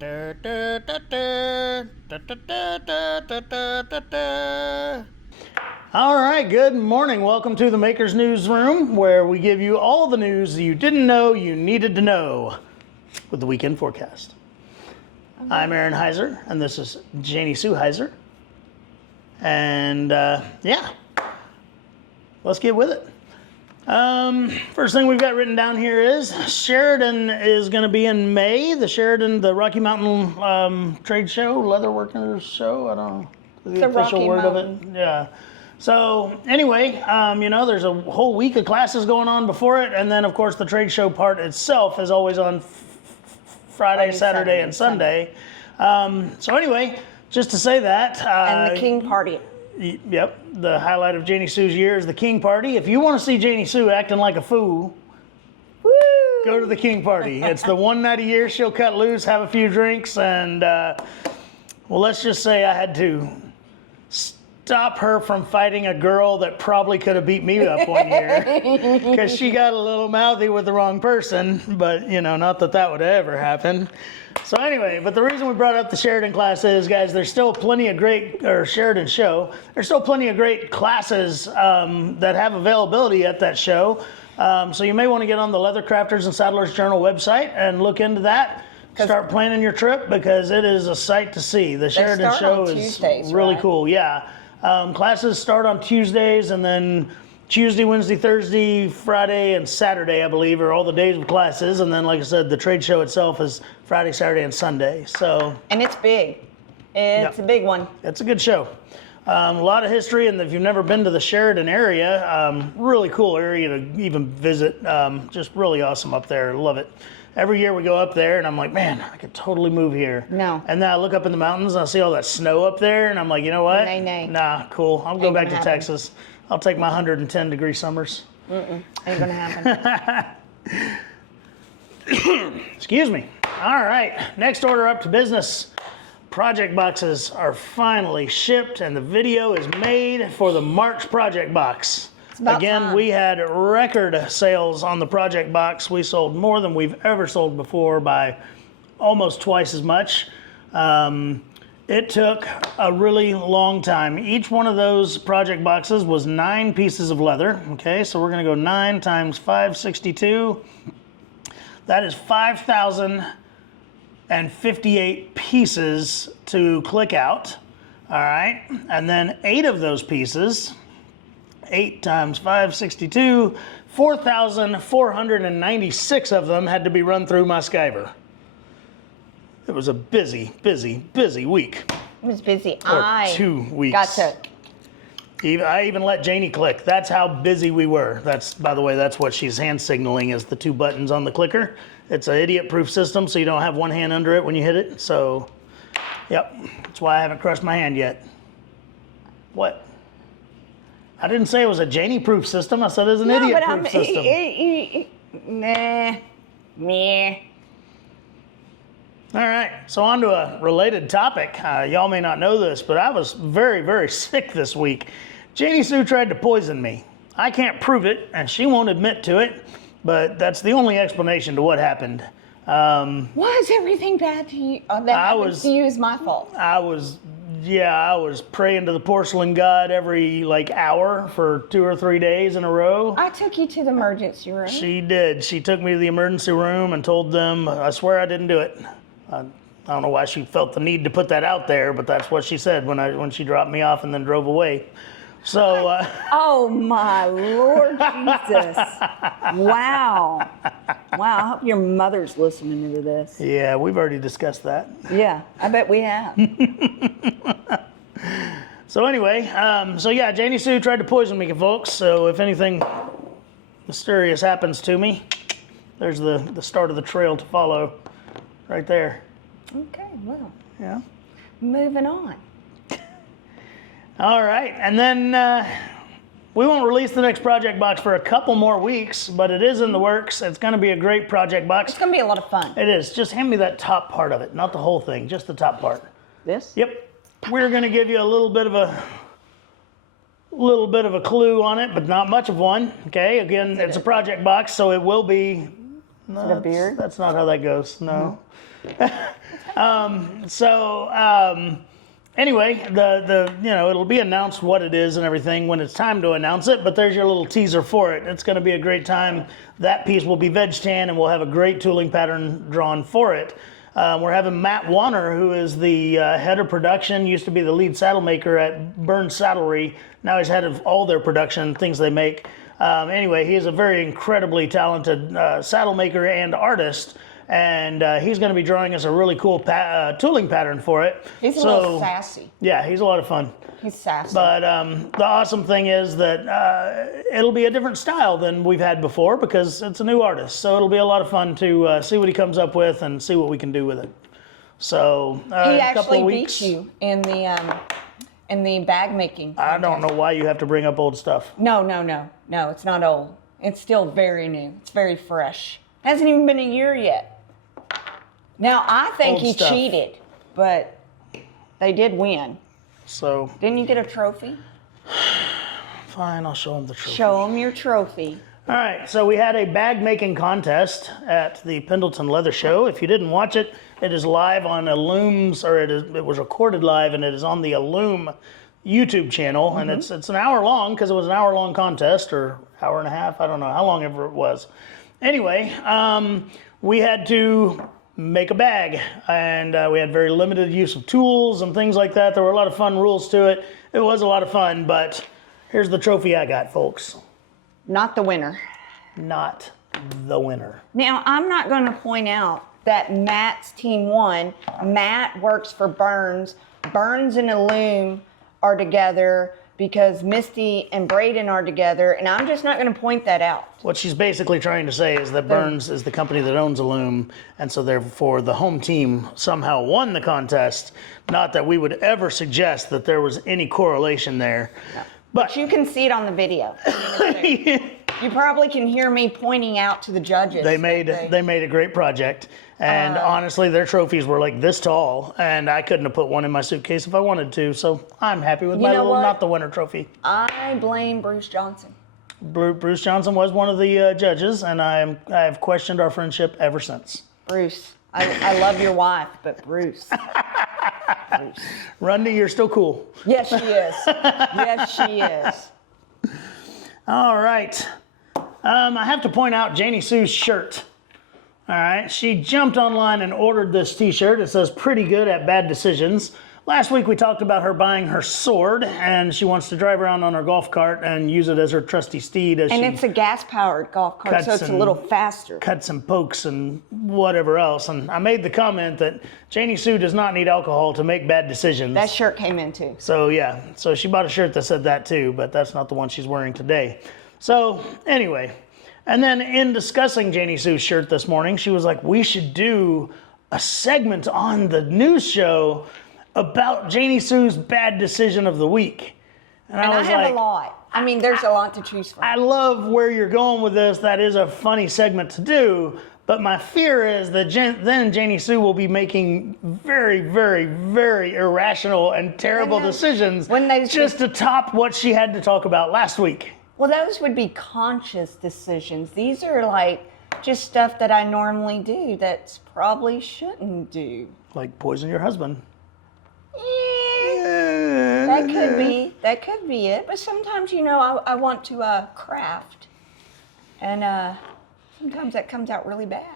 All right, good morning. Welcome to the Maker's Newsroom, where we give you all the news you didn't know you needed to know with the weekend forecast. I'm Aaron Heiser, and this is Janie Sue Heiser. And yeah, let's get with it. First thing we've got written down here is Sheridan is going to be in May. The Rocky Mountain Trade Show, Leatherworkers Show. I don't know the official word of it. Yeah. So anyway, there's a whole week of classes going on before it, and then of course the trade show part itself is always on Friday, Saturday, and Sunday. So anyway, just to say that. And the King Party. Yep, the highlight of Janie Sue's year is the King Party. If you want to see Janie Sue acting like a fool, woo! Go to the King Party. It's the one night a year she'll cut loose, have a few drinks, and well, let's just say I had to stop her from fighting a girl that probably could have beat me up one year because she got a little mouthy with the wrong person, but not that would ever happen. So anyway, but the reason we brought up the Sheridan class is, guys, there's still plenty of Sheridan show. There's still plenty of great classes that have availability at that show. So you may want to get on the Leather Crafters and Saddlers Journal website and look into that. Start planning your trip because it is a sight to see. The Sheridan show is Tuesdays, really cool. Yeah. Classes start on Tuesdays, and then Tuesday, Wednesday, Thursday, Friday, and Saturday, I believe, are all the days of classes. And then, like I said, the trade show itself is Friday, Saturday, and Sunday. And it's big. It's a big one. It's a good show. A lot of history, and if you've never been to the Sheridan area, really cool area to even visit. Just really awesome up there. Love it. Every year we go up there, and I'm like, man, I could totally move here. No. And then I look up in the mountains, and I see all that snow up there, and I'm like, you know what? Nay. Nah, cool. I'll go back to Texas. I'll take my 110-degree summers. Ain't gonna happen. Excuse me. All right, next order up to business. Project boxes are finally shipped, and the video is made for the March project box. Again, we had record sales on the project box. We sold more than we've ever sold before by almost twice as much. It took a really long time. Each one of those project boxes was 9 pieces of leather. Okay, so we're gonna go 9 times 562. That is 5,058 pieces to click out. All right, and then 8 of those pieces, 8 times 562, 4,496 of them had to be run through my skiver. It was a busy week. It was busy. Or 2 weeks. Gotcha. I even let Janie click. That's how busy we were. By the way, that's what she's hand signaling is the 2 buttons on the clicker. It's an idiot-proof system, so you don't have one hand under it when you hit it. So, yep, that's why I haven't crushed my hand yet. What? I didn't say it was a Janie-proof system. I said it was an idiot-proof system. Nah. All right, so on to a related topic. Y'all may not know this, but I was very, very sick this week. Janie Sue tried to poison me. I can't prove it, and she won't admit to it, but that's the only explanation to what happened. Why is everything bad to you? That happens to you is my fault. I was praying to the porcelain god every hour for 2 or 3 days in a row. I took you to the emergency room. She did. She took me to the emergency room and told them, I swear I didn't do it. I don't know why she felt the need to put that out there, but that's what she said when she dropped me off and then drove away. So. Oh my Lord Jesus! Wow. I hope your mother's listening to this. Yeah, we've already discussed that. Yeah, I bet we have. So anyway, Janie Sue tried to poison me, folks. So if anything mysterious happens to me, there's the start of the trail to follow. Right there. Okay, well. Yeah. Moving on. All right, and then we won't release the next project box for a couple more weeks, but it is in the works. It's going to be a great project box. It's going to be a lot of fun. It is. Just hand me that top part of it, not the whole thing, just the top part. This? Yep. We're going to give you a little bit of a clue on it, but not much of one. Okay, again, it's a project box, so it will be No, Is it a beard? That's not how that goes. No. Anyway, the it'll be announced what it is and everything when it's time to announce it. But there's your little teaser for it. It's going to be a great time. That piece will be veg tan, and we'll have a great tooling pattern drawn for it. We're having Matt Wanner, who is the head of production, used to be the lead saddle maker at Burns Saddlery. Now he's head of all their production, things they make. Anyway, he is a very incredibly talented saddle maker and artist, and he's going to be drawing us a really cool tooling pattern for it. He's a little sassy. Yeah, he's a lot of fun. He's sassy. But the awesome thing is that it'll be a different style than we've had before because it's a new artist. So it'll be a lot of fun to see what he comes up with and see what we can do with it. So he in a couple actually of weeks, beat you in the bag making contest. I don't know why you have to bring up old stuff. No, it's not old. It's still very new. It's very fresh. Hasn't even been a year yet. Now, I think Old he stuff. cheated, but they did win. So Didn't you get a trophy? fine, I'll show him the trophy. Show him your trophy. All right, so we had a bag making contest at the Pendleton Leather Show. If you didn't watch it, it is live on Illume's, or it was recorded live, and it is on the Illume YouTube channel, and it's an hour long because it was an hour long contest, or hour and a half. I don't know how long ever it was. Anyway, we had to make a bag, and we had very limited use of tools and things like that. There were a lot of fun rules to it. It was a lot of fun, but here's the trophy I got, folks. Not the winner. Not the winner. Now, I'm not going to point out that Matt's team won. Matt works for Burns. Burns and Illume are together because Misty and Braden are together, and I'm just not going to point that out. What she's basically trying to say is that Burns is the company that owns Illume, and so therefore the home team somehow won the contest. Not that we would ever suggest that there was any correlation there. No. But You can see it on the video. You probably can hear me pointing out to the judges. they made a great project, and honestly, their trophies were like this tall, and I couldn't have put one in my suitcase if I wanted to. So I'm happy with my know little what? not the winner trophy. I blame Bruce Johnson. Bruce Johnson was one of the judges, and I have questioned our friendship ever since. Bruce. I love your wife, but Bruce. Bruce. Rundy, you're still cool. Yes, she is. Yes, she is. All right. I have to point out Janie Sue's shirt. All right. She jumped online and ordered this t-shirt. It says "Pretty Good at Bad Decisions." Last week we talked about her buying her sword, and she wants to drive around on her golf cart and use it as her trusty steed. And it's a gas-powered golf cart, so it's a little faster. Cuts and pokes and whatever else. And I made the comment that Janie Sue does not need alcohol to make bad decisions. That shirt came in too. So yeah, so she bought a shirt that said that too, but that's not the one she's wearing today. So anyway, and then in discussing Janie Sue's shirt this morning, she was like, we should do a segment on the news show about Janie Sue's bad decision of the week. And I was have like, a lot. I mean, there's a lot to choose from. I love where you're going with this. That is a funny segment to do. But my fear is that then Janie Sue will be making very, very, very irrational and terrible decisions just to top what she had to talk about last week. Well, those would be conscious decisions. These are like just stuff that I normally do that's probably shouldn't do. Like poison your husband. That could be it. But sometimes, I want to craft. And sometimes that comes out really bad.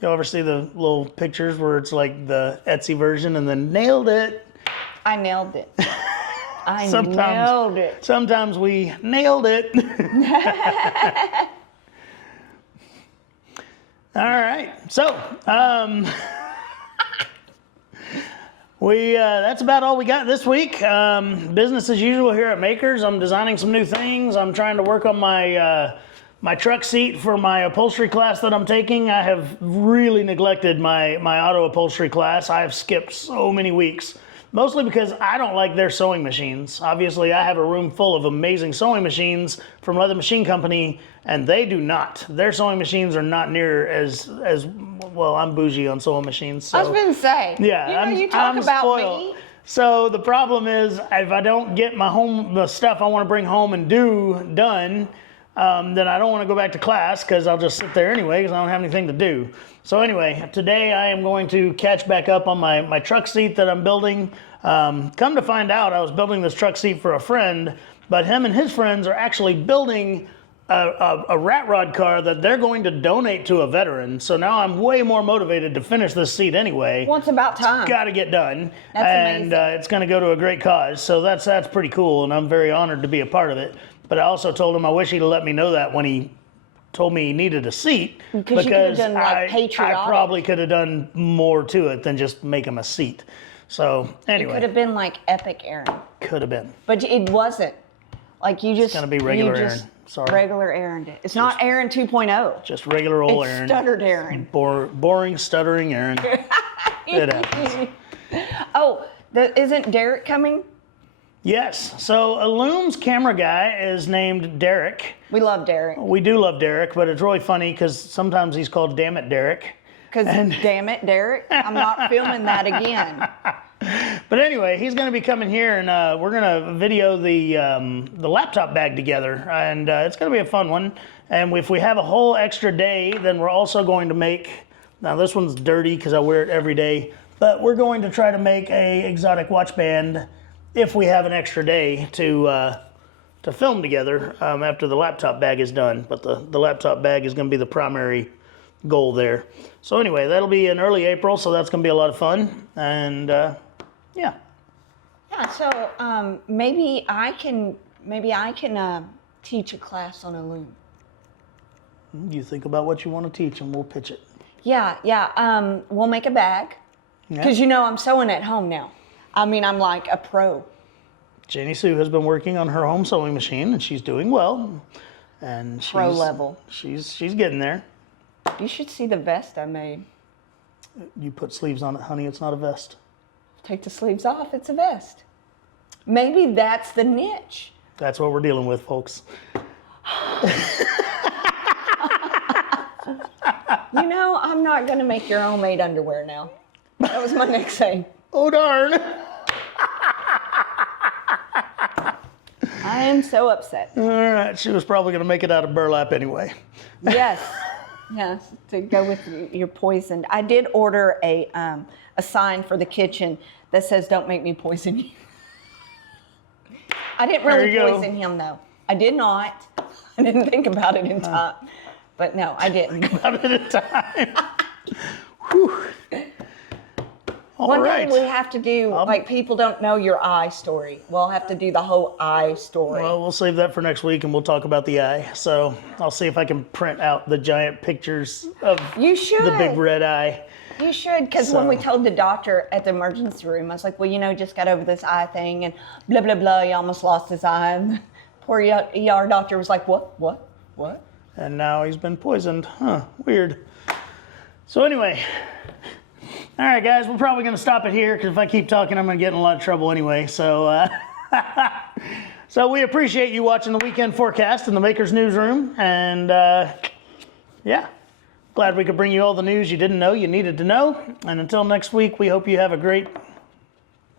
You ever see the little pictures where it's like the Etsy version and then nailed it? I nailed it. Nailed it. Sometimes we nailed it. All right. So, that's about all we got this week. Business as usual here at Makers. I'm designing some new things. I'm trying to work on my truck seat for my upholstery class that I'm taking. I have really neglected my auto upholstery class. I have skipped so many weeks, mostly because I don't like their sewing machines. Obviously, I have a room full of amazing sewing machines from Leather Machine Company, and they do not. Their sewing machines are not near as well. I'm bougie on sewing machines. So. I was going to say, yeah, you talk I'm about spoiled. me. So the problem is, if I don't get the stuff I want to bring home and do done then I don't want to go back to class because I'll just sit there anyway because I don't have anything to do. So anyway, today I am going to catch back up on my truck seat that I'm building. Come to find out, I was building this truck seat for a friend, but him and his friends are actually building a rat rod car that they're going to donate to a veteran. So now I'm way more motivated to finish this seat anyway. Well, it's about time. Got to get done. That's and amazing. It's going to go to a great cause. So that's pretty cool, and I'm very honored to be a part of it. But I also told him I wish he'd let me know that when he told me he needed a seat, Because you could have done like I patriotic. probably could have done more to it than just make him a seat. So It anyway, could have been like epic Aaron, could have been. but it wasn't. Like you just. It's gonna be regular you just Aaron. Sorry. Regular Aaron. It's not Aaron 2.0. Just regular old It's Aaron. stuttered Aaron. Boring, stuttering Aaron. It happens. Oh, isn't Derek coming? Yes. So Illume's camera guy is named Derek. We love Derek. We do love Derek, but it's really funny because sometimes he's called Damn It Derek. Because damn it, Derek, I'm not filming that again. But anyway, he's going to be coming here, and we're going to video the laptop bag together, and it's going to be a fun one. And if we have a whole extra day, then we're also going to make. Now this one's dirty because I wear it every day, but we're going to try to make a exotic watch band if we have an extra day to film together after the laptop bag is done. But the laptop bag is going to be the primary goal there. So anyway, that'll be in early April, so that's going to be a lot of fun. And yeah. Yeah, so maybe I can teach a class on a loom. You think about what you want to teach and we'll pitch it. Yeah. We'll make a bag because I'm sewing at home now. I mean, I'm like a pro. Janie Sue has been working on her home sewing machine and she's doing well. And Pro level. She's getting there. You should see the vest I made. You put sleeves on it, honey. It's not a vest. Take the sleeves off. It's a vest. Maybe that's the niche. That's what we're dealing with, folks. I'm not going to make your homemade underwear now. That was my next thing. Oh, darn. I am so upset. All right. She was probably going to make it out of burlap anyway. Yes, to go with your poisoned. I did order a sign for the kitchen that says, "Don't make me poison you." I didn't really poison him, though. I did not. I didn't think about it in time. But no, I didn't. Think about it in time. Whew. All right. One day we have to do, like, people don't know your eye story. We'll have to do the whole eye story. Well, we'll save that for next week and we'll talk about the eye. So I'll see if I can print out the giant pictures of You should. the big red eye. You should, because when we told the doctor at the emergency room, I was like, well, just got over this eye thing and blah, blah, blah. He almost lost his eye. And poor ER doctor was like, what? And now he's been poisoned. Huh, weird. So anyway, all right, guys, we're probably going to stop it here because if I keep talking, I'm going to get in a lot of trouble anyway. So, so we appreciate you watching the Weekend Forecast in the Maker's Newsroom. And yeah, glad we could bring you all the news you didn't know you needed to know. And until next week, we hope you have a great,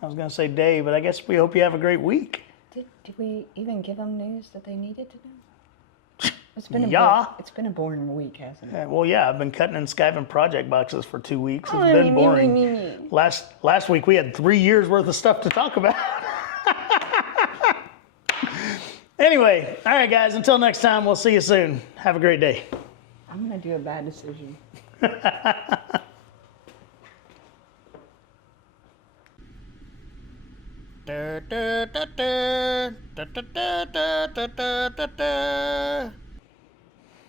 I was going to say day, but I guess we hope you have a great week. Did we even give them news that they needed to know? It's been a boring week, hasn't it? Well, yeah, I've been cutting and skiving project boxes for 2 weeks. It's been boring. Last week we had 3 years worth of stuff to talk about. Anyway, all right, guys, until next time, we'll see you soon. Have a great day. I'm going to do a bad decision.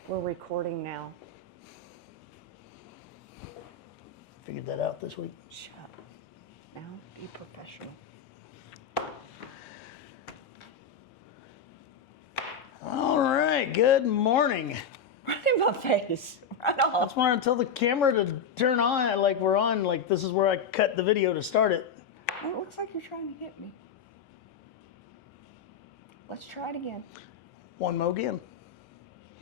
We're recording now. Figured that out this week. Shut up. Now, be professional. All right, good morning. Right in my face. Right off. That's when I tell the camera to turn on, like we're on, like this is where I cut the video to start it. Oh, it looks like you're trying to get me. Let's try it again. One more again.